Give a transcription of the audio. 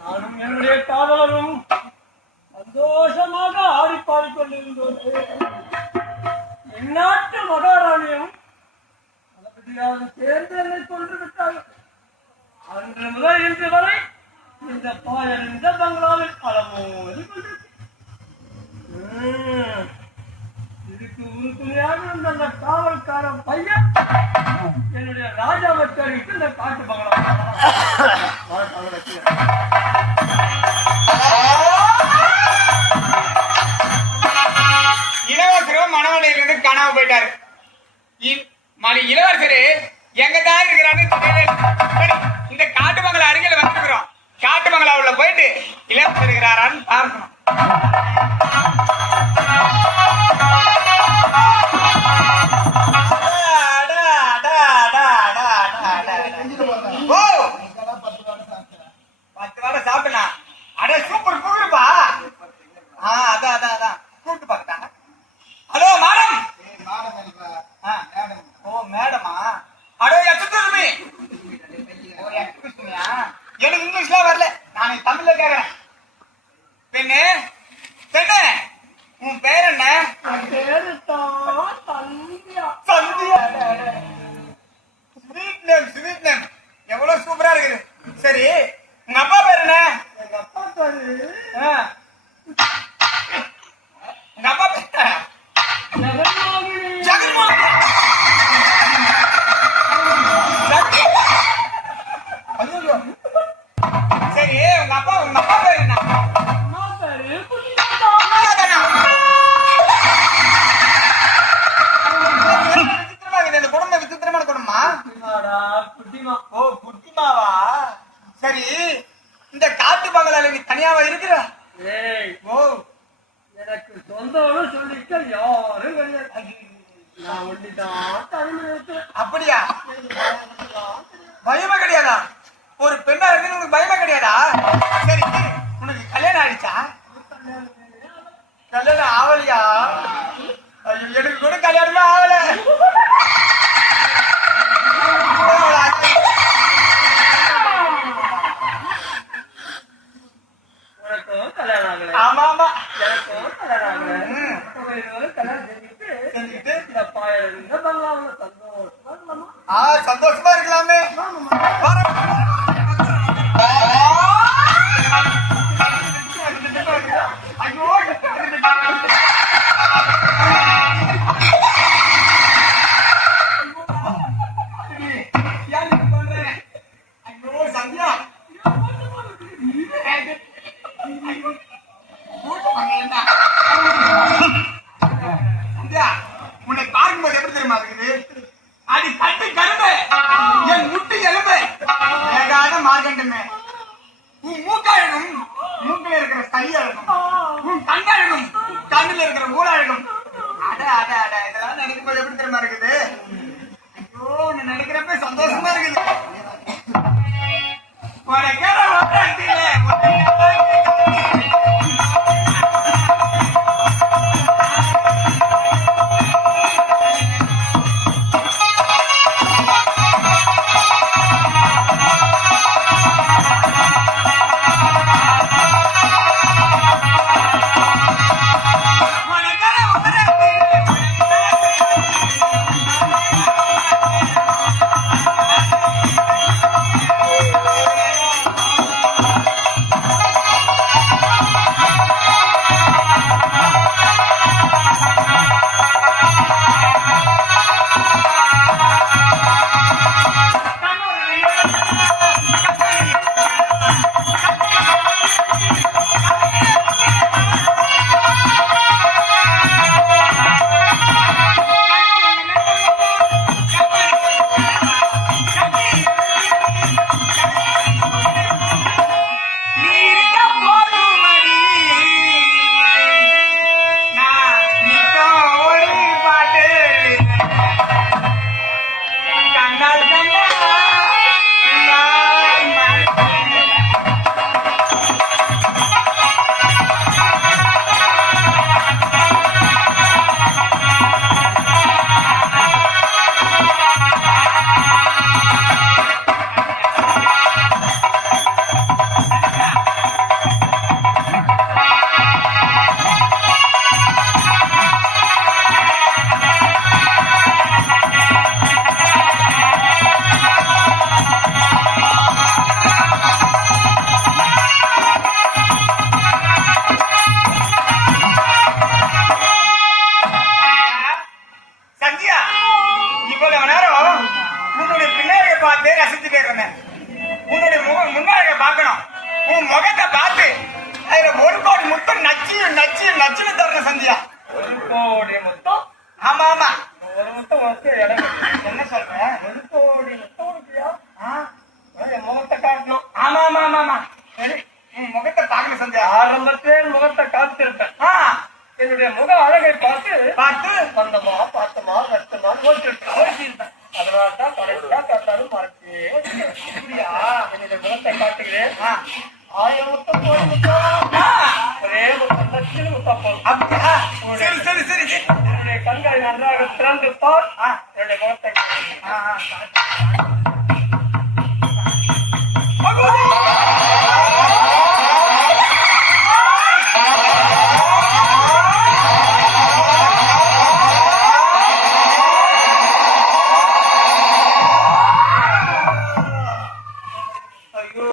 நானும் என்னுடைய காதலரும் சந்தோஷமாக ஆடிப்பாடி கொண்டிருந்தோம் எந்நாட்டு மகாராணியும் தளபதியாக தேர்ந்தென்னை கொன்று விட்டார்கள். அன்று முதல் இன்று வரை இந்த பாயறிந்த பங்களாவில் அலமோதி இதுக்கு உறுதுணையாக இருந்த அந்த காவல்காரன் பையன் ராஜாவை இந்த காட்டு பங்களா. இளவரசரும் மணவனையிலிருந்து காணாம போயிட்டாரு. இளவரசரு எங்க தான் இருக்கிறான்னு இந்த காட்டுமங்கல அருகில் வந்துருக்கிறோம். காட்டுமங்கலா உள்ள போயிட்டு இளவரசர் இருக்கிறாரான்னு பார்க்கணும். சரி இந்த காட்டு பங்களால நீ தனியாவா இருக்கிற? எனக்கு சொந்தம் சொல்லிட்டு யாரும் அப்படியா? பயமா கிடையாதா? ஒரு பெண்ணா இருக்கு உனக்கு பயமா கிடையாதா? சரி உனக்கு கல்யாணம் ஆயிடுச்சா? கல்யாணம் ஆவலியா எனக்கு கூட கல்யாணம் சந்தோஷமா இருக்கலாமே. Andes, güey. இருந்தேன் உன்னுடைய முகம் முன்னாடியை பார்க்கணும். உன் முகத்தை பார்த்து அதுல ஒரு கோடி முத்தம் நச்சு நச்சு நச்சுன்னு தரணும் சந்தியா. ஒரு கோடி மொத்தம்? ஆமா ஆமா. ஒரு முத்தம் இடம். என்ன சொல்ற ஒரு கோடி முத்தம்? என் முகத்தை காட்டணும். ஆமா ஆமா ஆமா ஆமா. முகத்தை பார்க்கணும் சந்தியா. ஆரம்பத்திலே முகத்தை காத்திருப்பேன் என்னுடைய முக அழகை பார்த்து பார்த்து. வந்தமா பார்த்தமா அப்படியா? சரி சரி சரி என்னுடைய கண்களை நன்றாக திறந்து பார். என்னுடைய முகத்தை